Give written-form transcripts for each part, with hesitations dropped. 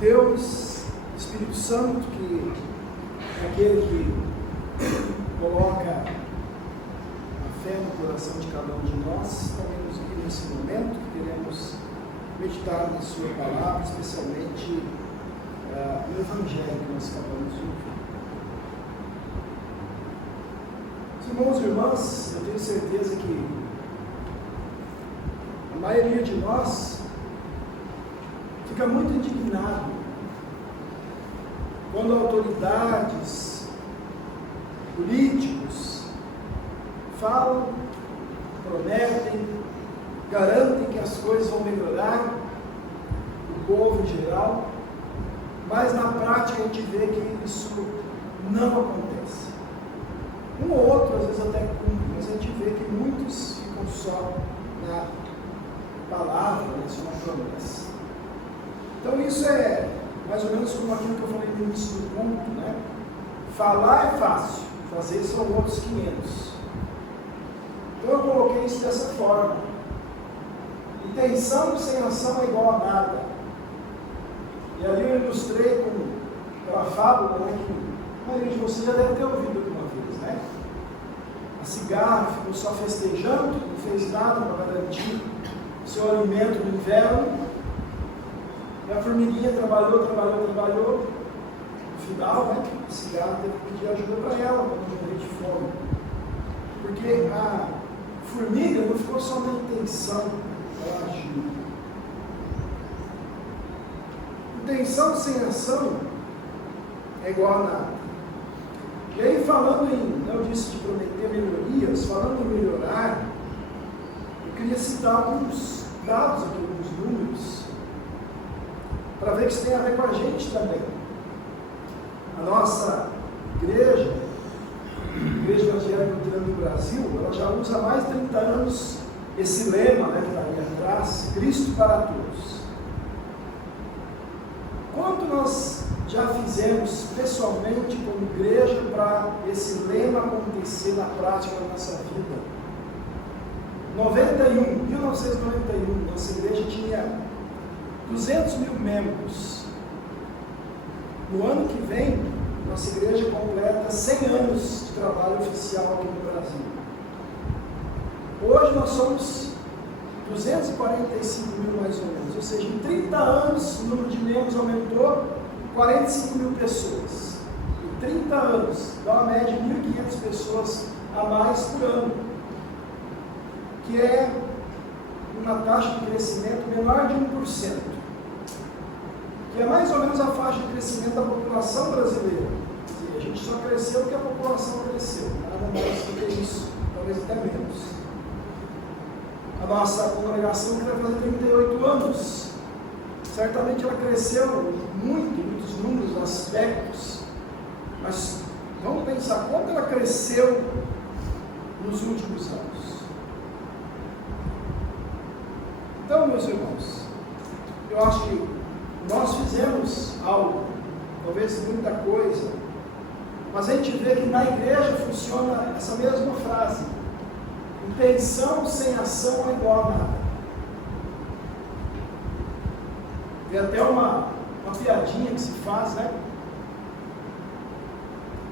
Deus, Espírito Santo, que é aquele que coloca a fé no coração de cada um de nós, também nos guia nesse momento que queremos meditar na sua palavra, especialmente no Evangelho que nós acabamos de ouvir. Irmãos e irmãs, eu tenho certeza que a maioria de nós fica muito indignado quando autoridades, políticos falam, prometem, garantem que as coisas vão melhorar, o povo em geral, mas na prática a gente vê que isso não acontece. Um ou outro às vezes até cumpre, mas a gente vê que muitos ficam só na palavra, só na promessa. Então isso é mais ou menos como aquilo que eu falei no início do culto, né? Falar é fácil, fazer são outros 500. Então eu coloquei isso dessa forma. Intenção sem ação é igual a nada. E ali eu ilustrei com aquela fábula, né, que a maioria de vocês já deve ter ouvido alguma vez, né? A cigarra ficou só festejando, não fez nada para garantir seu alimento no inverno. E a formiguinha trabalhou. No final, né, a cigarra teve que pedir ajuda para ela, para não morrer de fome. Porque a formiga não ficou só na intenção, ela agiu. Intenção sem ação é igual a nada. E aí, falando em, eu disse de prometer melhorias, falando em melhorar, eu queria citar alguns dados aqui, alguns números, para ver que isso tem a ver com a gente também. A nossa igreja, a Igreja Evangélica Luterana do Brasil, ela já usa há mais de 30 anos esse lema, né, que está ali atrás, Cristo para todos. Quanto nós já fizemos pessoalmente como igreja para esse lema acontecer na prática da nossa vida? 1991, nossa igreja tinha 200 mil membros. No ano que vem, nossa igreja completa 100 anos de trabalho oficial aqui no Brasil. Hoje nós somos 245 mil mais ou menos, ou seja, em 30 anos o número de membros aumentou 45 mil pessoas. Em 30 anos, dá uma média de 1.500 pessoas a mais por ano, que é uma taxa de crescimento menor de 1%, que é mais ou menos a faixa de crescimento da população brasileira. A gente só cresceu porque a população cresceu, nada mais do que isso, talvez até menos. A nossa congregação que vai fazer 38 anos, certamente ela cresceu muito, em muitos números, aspectos, mas vamos pensar quanto ela cresceu nos últimos anos. Então, meus irmãos, eu acho que nós fizemos algo, talvez muita coisa, mas a gente vê que na igreja funciona essa mesma frase: intenção sem ação é igual a nada. Tem até uma piadinha que se faz, né?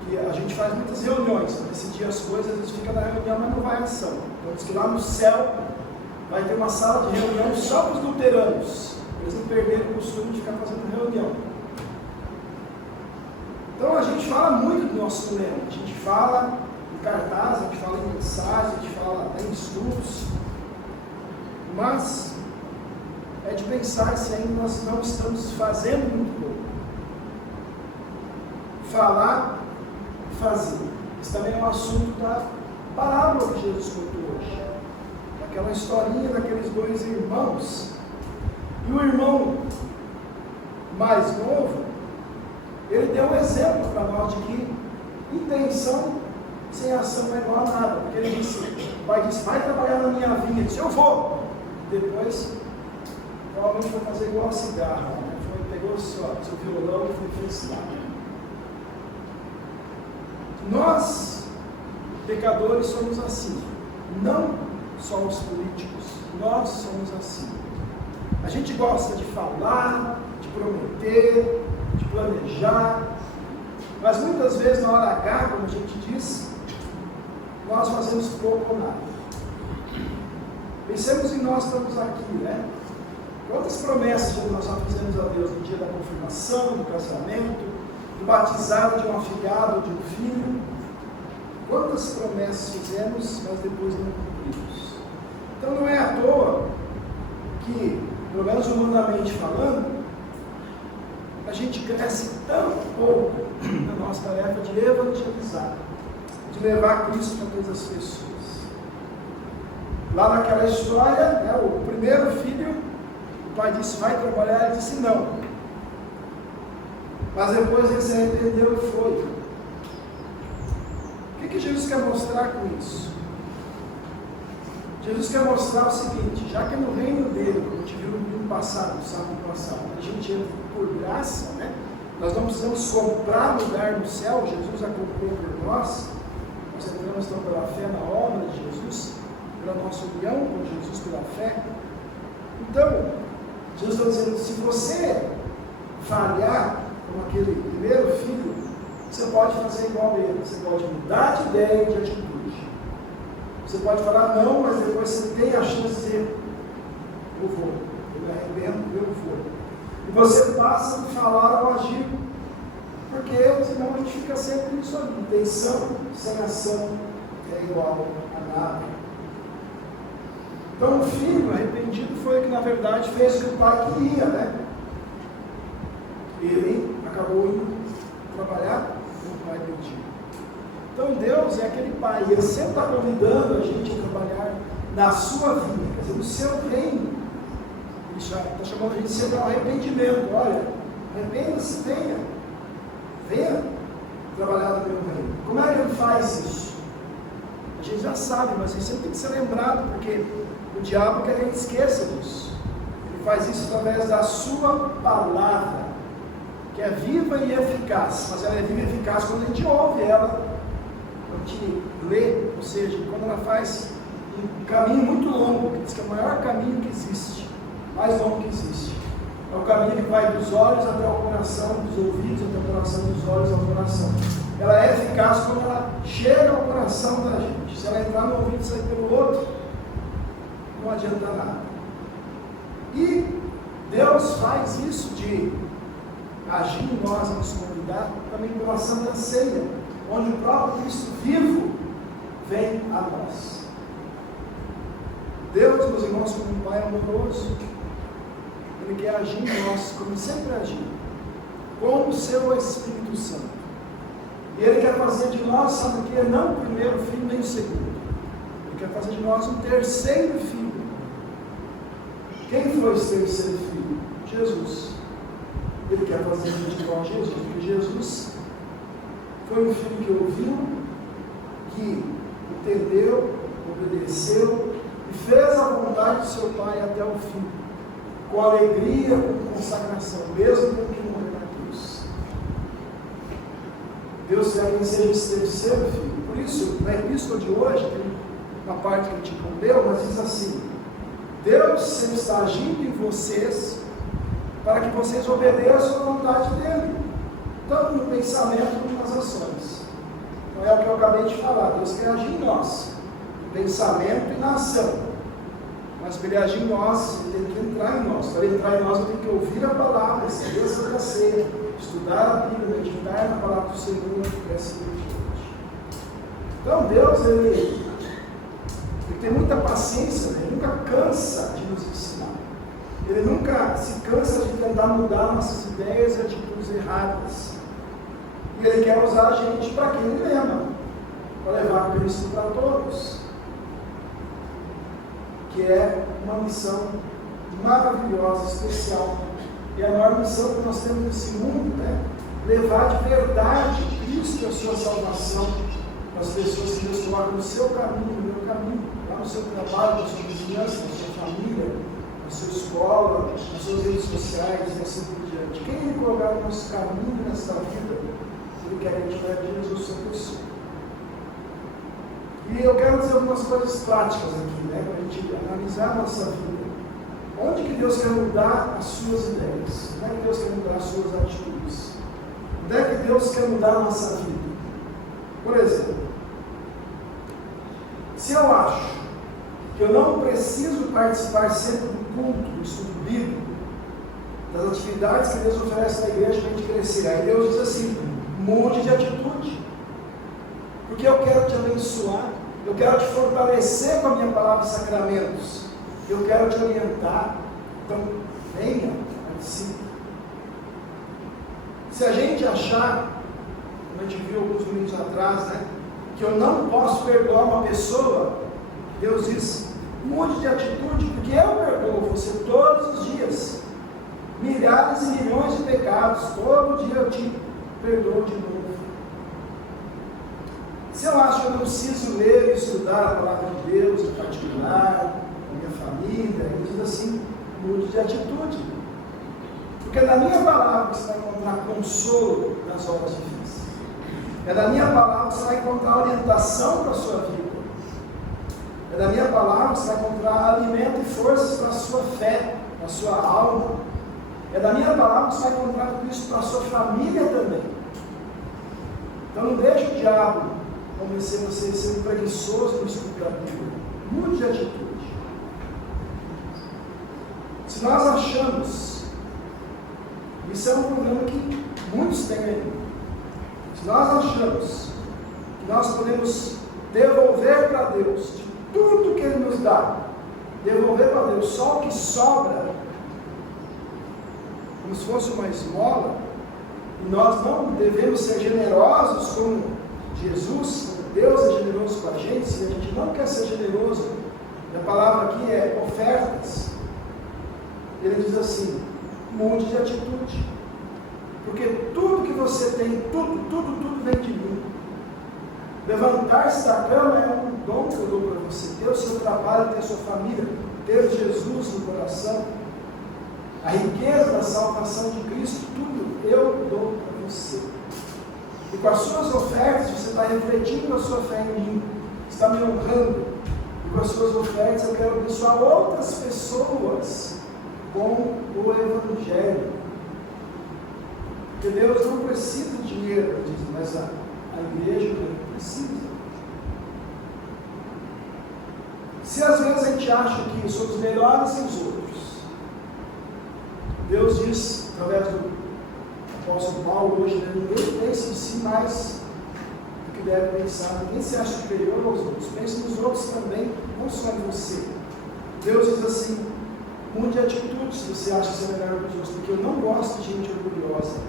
Que a gente faz muitas reuniões para decidir as coisas, a gente fica na reunião, mas não vai à ação. Então diz que lá no céu vai ter uma sala de reunião só para os luteranos. Eles não perderam o costume de ficar fazendo reunião. Então a gente fala muito do nosso lema, a gente fala em cartaz, a gente fala em mensagem, a gente fala em estudos, mas é de pensar se ainda nós não estamos fazendo muito pouco. Falar e fazer. Isso também é um assunto da parábola que Jesus contou hoje. Daquela historinha daqueles dois irmãos. E o irmão mais novo, ele deu um exemplo para nós de que intenção sem ação não é igual a nada. Porque ele disse, o pai disse, vai trabalhar na minha vinha. Ele disse, eu vou. Depois, provavelmente foi fazer igual a cigarra, né? Pegou o seu violão e foi fez lá. Nós, pecadores, somos assim. Não só os políticos, nós somos assim. A gente gosta de falar, de prometer, de planejar, mas muitas vezes na hora H, como a gente diz, nós fazemos pouco ou nada. Pensemos em nós estamos aqui, né? Quantas promessas nós já fizemos a Deus no dia da confirmação, do casamento, do batizado de um afilhado, de um filho? Quantas promessas fizemos, mas depois não cumprimos? Então não é à toa que, pelo menos humanamente falando, a gente cresce tão pouco na nossa tarefa de evangelizar, de levar Cristo para todas as pessoas. Lá naquela história, né, o primeiro filho, o pai disse, vai trabalhar, ele disse não. Mas depois ele se arrependeu e foi. O que Jesus quer mostrar com isso? Jesus quer mostrar o seguinte, já que no reino dele, como a gente viu no domingo passado, no sábado passado, a gente entra por graça, né? Nós não precisamos comprar lugar no céu, Jesus já comprou por nós, nós entramos então pela fé na obra de Jesus, pela nossa união com Jesus, pela fé. Então, Jesus está dizendo, se você falhar como aquele primeiro filho, você pode fazer igual a ele, você pode mudar de ideia e de atitude. Você pode falar não, mas depois você tem a chance de dizer, eu vou, eu me arrependo, eu vou. E você passa de falar ao agir, porque senão a gente fica sempre nisso ali. Intenção sem ação é igual a nada. Então o filho arrependido foi o que na verdade fez o que o pai queria, né? Ele acabou indo trabalhar com o pai pedido. Então Deus é aquele pai, Ele sempre está convidando a gente a trabalhar na sua vida, quer dizer, no seu reino. Ele está chamando a gente sempre ao arrependimento. Olha, arrependa-se, venha trabalhar no meu reino. Como é que Ele faz isso? A gente já sabe, mas a gente sempre tem que ser lembrado, porque o diabo quer que a gente esqueça disso. Ele faz isso através da sua palavra, que é viva e eficaz, mas ela é viva e eficaz quando a gente ouve ela, quando a gente lê, ou seja, quando ela faz um caminho muito longo, que diz que é o maior caminho que existe, mais longo que existe. É o caminho que vai dos olhos até o coração, dos ouvidos até o coração, dos olhos ao coração. Ela é eficaz quando ela chega ao coração da gente. Se ela entrar no ouvido e sair pelo outro, não adianta nada. E Deus faz isso de agir em nós, nos convidar, também pela Santa Ceia, onde o próprio Cristo vivo vem a nós. Deus, meus irmãos, como um Pai amoroso, Ele quer agir em nós, como sempre agiu, com o seu Espírito Santo. E Ele quer fazer de nós, sabe o que? Não o primeiro filho, nem o segundo. Ele quer fazer de nós um terceiro filho. Quem foi esse terceiro filho? Jesus. Ele quer fazer a gente igual a Jesus, porque Jesus foi um filho que ouviu, que entendeu, obedeceu e fez a vontade do seu Pai até o fim, com alegria, com consagração, mesmo com que morrer na cruz. Deus quer que seja esse terceiro filho. Por isso, na epístola de hoje, tem uma parte que a gente não leu, mas diz assim: Deus sempre está agindo em vocês para que vocês obedeçam à vontade dEle, tanto no pensamento como nas ações. Então é o que eu acabei de falar, Deus quer agir em nós, no pensamento e na ação. Mas para Ele agir em nós, Ele tem que entrar em nós. Para Ele entrar em nós, eu tenho que ouvir a palavra, receber a Santa Ceia, estudar a Bíblia, meditar na palavra do Senhor e assim por diante. Então Deus, Ele tem muita paciência, né? Ele nunca cansa de nos ensinar. Ele nunca se cansa de tentar mudar nossas ideias e atitudes erradas. E Ele quer usar a gente para aquele lema, para levar Cristo para todos, que é uma missão maravilhosa, especial. E a maior missão que nós temos nesse mundo, né? Levar de verdade Cristo e a sua salvação para as pessoas que Deus coloca no seu caminho, no meu caminho, lá no seu trabalho, na sua vizinhança, na sua família, na sua escola, nas suas redes sociais e assim por diante. Quem Ele colocar no nosso caminho nessa vida, Ele quer que a gente leve Jesus a sua pessoa. E eu quero dizer algumas coisas práticas aqui, né, para a gente analisar a nossa vida. Onde que Deus quer mudar as suas ideias? Onde é que Deus quer mudar as suas atitudes? Onde é que Deus quer mudar a nossa vida? Por exemplo, se eu acho que eu não preciso participar sempre do culto, do estudo bíblico, das atividades que Deus oferece na igreja para a gente crescer, aí Deus diz assim, mude de atitude, porque eu quero te abençoar, eu quero te fortalecer com a minha palavra e sacramentos, eu quero te orientar, então venha, participe. Se a gente achar, como a gente viu alguns minutos atrás, né, que eu não posso perdoar uma pessoa, Deus diz, mude de atitude, porque eu perdoo você todos os dias, milhares e milhões de pecados, todo dia eu te perdoo de novo. Se eu acho que eu não preciso ler e estudar a palavra de Deus em particular, a minha família, ele diz assim, mude de atitude, porque é da minha palavra que você vai encontrar consolo nas horas difíceis, é da minha palavra que você vai encontrar orientação para a sua vida, é da minha palavra que você vai encontrar alimento e forças para a sua fé, para a sua alma, é da minha palavra que você vai encontrar tudo isso para a sua família também. Então não deixe o diabo convencer você a ser preguiçoso no estudo da Bíblia, mude de atitude. Se nós achamos, isso é um problema que muitos têm ainda, se nós achamos que nós podemos devolver para Deus de tudo que Ele nos dá, devolver para Deus só o que sobra, como se fosse uma esmola, e nós não devemos ser generosos como Jesus, como Deus é generoso com a gente, se a gente não quer ser generoso, a palavra aqui é ofertas, ele diz assim, mude de atitude, porque tudo que você tem, tudo vem de mim. Levantar-se da cama é um dom que eu dou para você, ter o seu trabalho, ter a sua família, ter Jesus no coração, a riqueza da salvação de Cristo, tudo eu dou para você. E com as suas ofertas, você está refletindo a sua fé em mim, está me honrando. E com as suas ofertas, eu quero abençoar outras pessoas com o Evangelho. Porque Deus não precisa de dinheiro, mas a igreja precisa. Se às vezes a gente acha que somos melhores que os outros, Deus diz, através do apóstolo Paulo hoje, né, ninguém pensa em si mais do que deve pensar, ninguém se acha superior aos outros, pense nos outros também, não só em você. Deus diz assim, mude de atitude se você acha que você é melhor que os outros, porque eu não gosto de gente orgulhosa,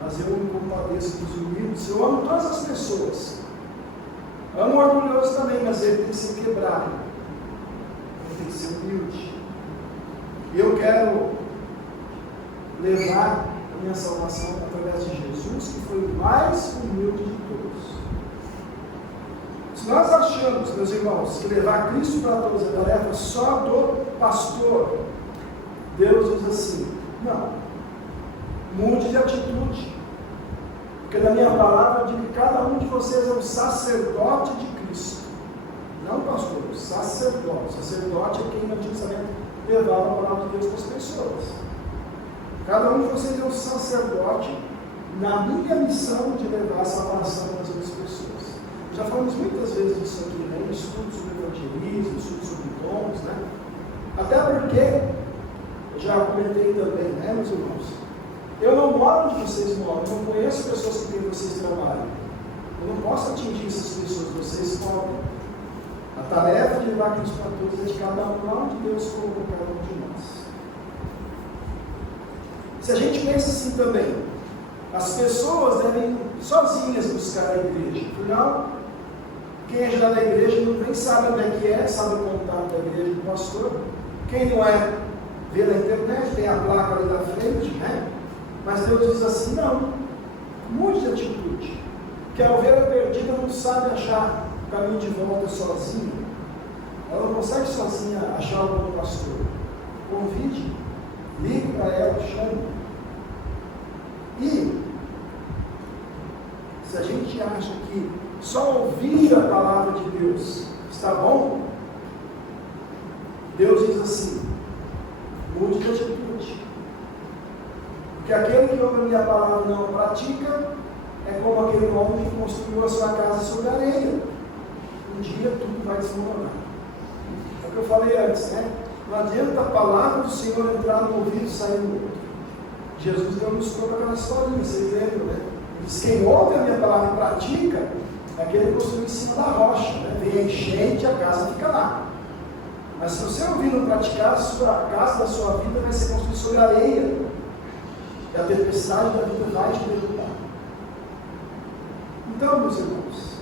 mas eu me compadeço dos humildes, eu amo todas as pessoas, amo o orgulhoso também, mas ele tem que ser quebrado, ele tem que ser humilde. Eu quero levar a minha salvação através de Jesus, que foi o mais humilde de todos. Se nós achamos, meus irmãos, que levar Cristo para todos é tarefa só do pastor, Deus diz assim, não, mude de atitude, porque na minha palavra eu digo que cada um de vocês é um sacerdote de Cristo, não pastor, sacerdote. Sacerdote é quem no Antigo Testamento levava a palavra de Deus para as pessoas. Cada um de vocês é um sacerdote na minha missão de levar a salvação para as outras pessoas. Já falamos muitas vezes disso aqui, né? Em estudos sobre evangelismo, estudos sobre dons, né? Até porque, eu já comentei também, né, meus irmãos? Eu não moro onde vocês moram, eu não conheço pessoas com quem vocês trabalham. Eu não posso atingir essas pessoas, vocês podem. A tarefa de levar Cristo para todos é de cada um lá onde Deus colocou cada um de nós. Se a gente pensa assim também, as pessoas devem sozinhas buscar a igreja. Afinal, quem é já da igreja nem sabe onde é, sabe o contato da igreja do pastor. Quem não é, vê na internet, tem a placa ali na frente, né? Mas Deus diz assim, não, mude de atitude. Que a ovelha perdida não sabe achar o caminho de volta sozinha. Ela não consegue sozinha achar o bom pastor. Convide, ligue para ela, chame. E se a gente acha que só ouvir a palavra de Deus está bom, Deus diz assim: mude de atitude. Porque aquele que ouve a minha palavra e não a pratica, é como aquele homem que construiu a sua casa sobre a areia. Um dia tudo vai desmoronar. É o que eu falei antes, né? Não adianta a palavra do Senhor entrar no ouvido e sair no outro. Jesus deu nos conta aquela historinha, vocês lembram, né? Ele diz: quem ouve a minha palavra e pratica, é aquele que construiu em cima da rocha, né? Vem a enchente e a casa fica lá. Mas se você ouvir e não praticar, a casa da sua vida vai ser construída sobre a areia. E a tempestade da vida vai te derrubar. Então, meus irmãos,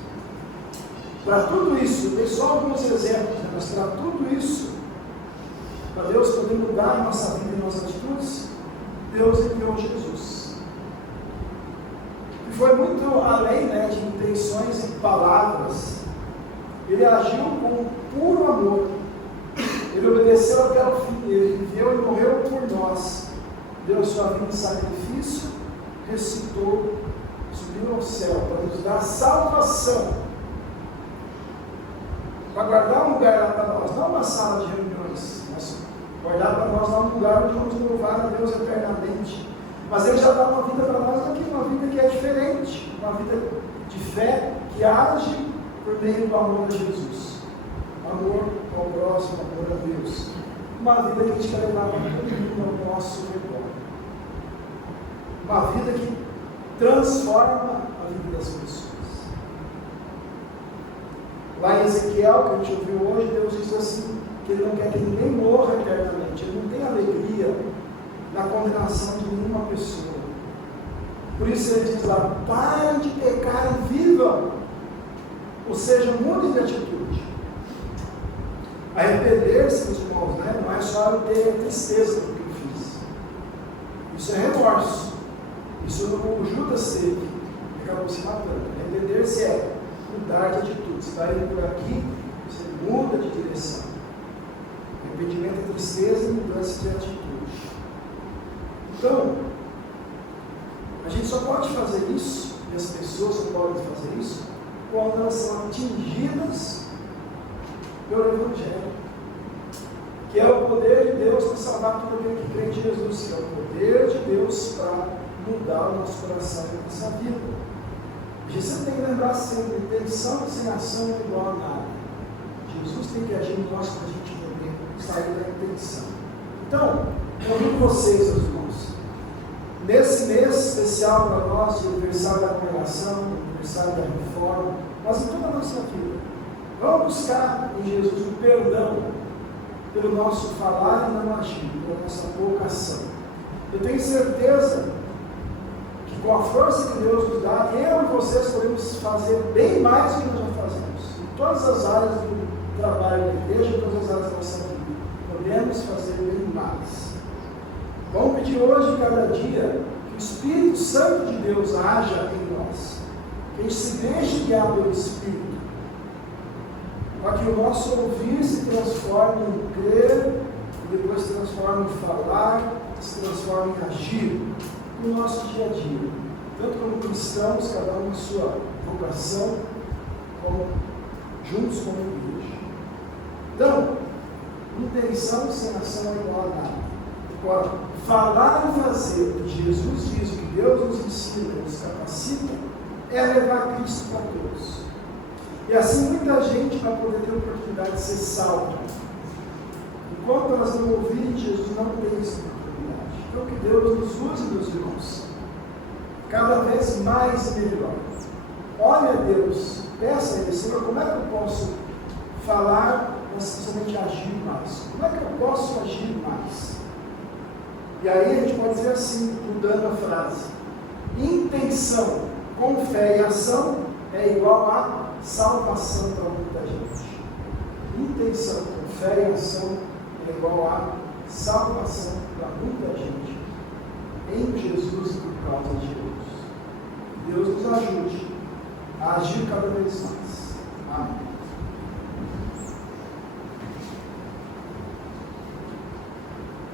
para tudo isso, eu dei só alguns exemplos, né? Mas para tudo isso, para Deus poder mudar a nossa vida e nossas atitudes, Deus enviou Jesus. E foi muito além, né, de intenções e palavras. Ele agiu com puro amor. Ele obedeceu até o fim. Ele viveu e morreu por nós. Deu sua vida em sacrifício, ressuscitou, subiu ao céu para nos dar salvação, para guardar um lugar lá para nós, não uma sala de reuniões, mas guardar para nós lá um lugar onde vamos louvar a Deus eternamente. Mas Ele já dá uma vida para nós aqui, uma vida que é diferente, uma vida de fé que age por meio do amor a Jesus, amor ao próximo, amor a Deus, uma vida que a gente quer levar para todo mundo ao nosso redor. Uma vida que transforma a vida das pessoas. Lá em Ezequiel, que a gente ouviu hoje, Deus diz assim, que Ele não quer que ninguém morra eternamente. Ele não tem alegria na condenação de nenhuma pessoa. Por isso Ele diz lá: parem de pecar e vivam. Ou seja, mudem de atitude. Arrepender-se, meus irmãos, né? Não é só eu ter tristeza do que eu fiz. Isso é remorso. Isso o Judas teve, acabou se matando. Arrepender-se é mudar de atitude. Você está indo por aqui, você muda de direção. Arrependimento é tristeza e mudança de atitude. Então, a gente só pode fazer isso, e as pessoas só podem fazer isso, quando elas são atingidas pelo Evangelho, que é o poder de Deus para salvar todo aquele que crê em Jesus, que é o poder de Deus para mudar o nosso coração e a nossa vida. A gente sempre tem que lembrar sempre: intenção sem ação é igual a nada. Jesus tem que agir em nós para a gente poder sair da intenção. Então, convido vocês, meus irmãos, nesse mês especial para nós, de aniversário da congregação, aniversário da reforma, mas em toda a nossa vida, vamos buscar em Jesus o perdão pelo nosso falar e não agir, pela nossa pouca ação. Eu tenho certeza que com a força que Deus nos dá, eu e vocês podemos fazer bem mais do que nós já fazemos. Em todas as áreas do trabalho da igreja, em todas as áreas da nossa vida, podemos fazer bem mais. Vamos pedir hoje, cada dia, que o Espírito Santo de Deus haja em nós, que a gente se deixe guiar pelo Espírito, para que o nosso ouvir se transforme em crer, e depois se transforme em falar, se transforme em agir no nosso dia a dia, tanto como cristãos, cada um em sua vocação, como juntos como igreja. Então, intenção sem ação é igual a nada. Agora, falar e fazer o que Jesus diz, o que Deus nos ensina, nos capacita, é levar Cristo para todos. E assim muita gente vai poder ter a oportunidade de ser salva. Enquanto elas não ouvirem Jesus, não tem essa oportunidade. Então que Deus nos use, meus irmãos, cada vez mais e melhor. Olhe a Deus, peça a Ele: Senhor, como é que eu posso falar, mas somente agir mais? Como é que eu posso agir mais? E aí a gente pode dizer assim, mudando a frase: intenção com fé e ação é igual a salvação para muita gente. Intenção com fé e ação é igual a salvação para muita gente em Jesus e por causa de Deus. Deus nos ajude a agir cada vez mais. Amém.